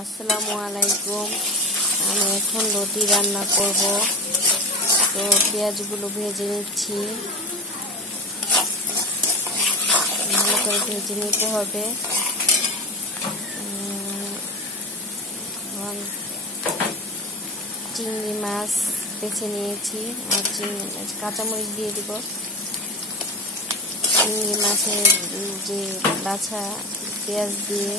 আসসালামু আলাইকুম। আমি এখন রুটি রান্না করব। তো পেঁয়াজগুলো ভেজে নিচ্ছি, ভালো করে ভেজে নিতে হবে। চিংড়ি মাছ বেছে নিয়েছি, আর চিংড়ি মাছ কাঁচামরিচ দিয়ে দিব। চিংড়ি মাছের যে বাছা পেঁয়াজ দিয়ে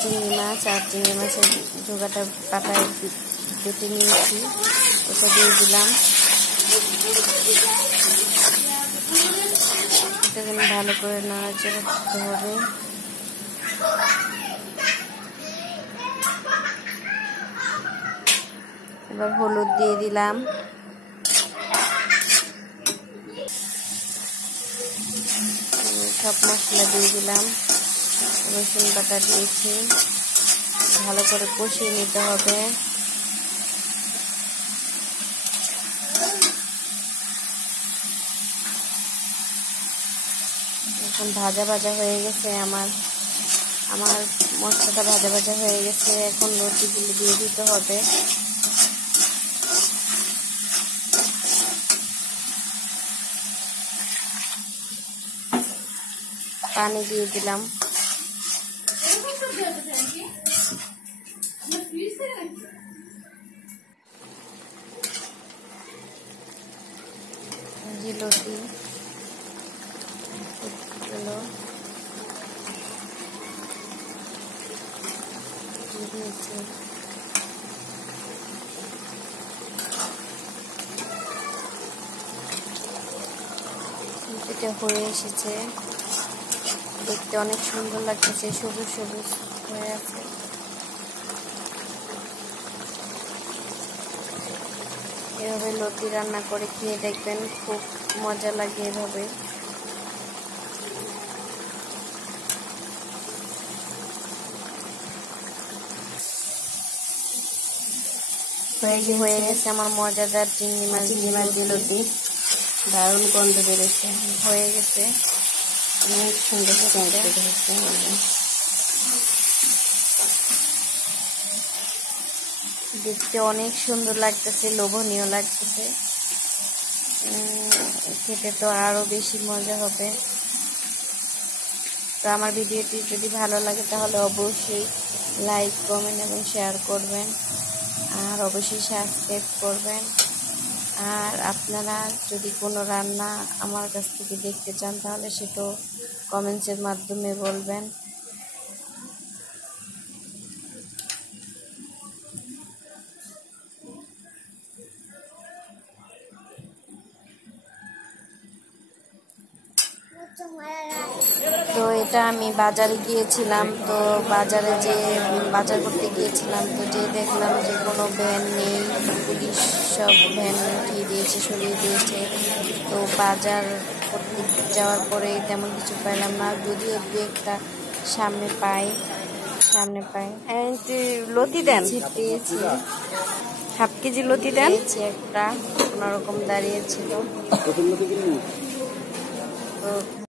চিংড়ি মাছ আর চিংড়ি মাছের জোগাটা পাটায় বেটে নিয়েছি, ওটা দিয়ে দিলাম। এটাকে ভালো করে নাড়াচাড়া করতে হবে। এবার হলুদ দিয়ে দিলাম, সব মশলা দিয়ে দিলাম, রসুন বাটা দিয়েছি, ভালো করে কষিয়ে নিতে হবে। এখন ভাজা ভাজা হয়ে গেছে, আমার মশলাটা ভাজা ভাজা হয়ে গেছে। এখন রুটিগুলো দিয়ে দিতে হবে। পানি দিয়ে দিলাম। জিলতি দিয়েছি, এটা হয়ে এসেছে, দেখতে অনেক সুন্দর লাগতেছে, সবুজ সবুজ হয়ে আছে। এভাবে লতি রান্না করে খেয়ে দেখবেন, খুব মজা লাগে এভাবে। হয়ে গেছে আমার মজাদার চিংড়ি মাছ দিয়ে লতি। দারুণ গন্ধ বেরোচ্ছে, হয়ে গেছে, অনেক সুন্দর হচ্ছে। দেখতে অনেক সুন্দর লাগতেছে, লোভনীয় লাগতেছে, খেতে তো আরো বেশি মজা হবে। তো আমার ভিডিওটি যদি ভালো লাগে তাহলে অবশ্যই লাইক, কমেন্ট এবং শেয়ার করবেন, আর অবশ্যই সাবস্ক্রাইব করবেন। আর আপনারা যদি কোনো রান্না আমার কাছ থেকে দেখতে চান তাহলে সেটাও কমেন্টসের মাধ্যমে বলবেন। তো এটা আমি বাজারে গিয়েছিলাম, তো বাজারে বাজার করতে গিয়েছিলাম, তো দেখলাম যে কোনো ভ্যান নেই, পুলিশ সব ভ্যান উঠিয়ে দিয়েছে, সরিয়ে দিয়েছে। তো বাজার করতে যাওয়ার পরে তেমন কিছু পেলাম না, যদিও দু একটা সামনে পাই। লতি দেন, পেয়েছি, হাফ কেজি লতি দেন, একটা কোনোরকম দাঁড়িয়েছিল। তো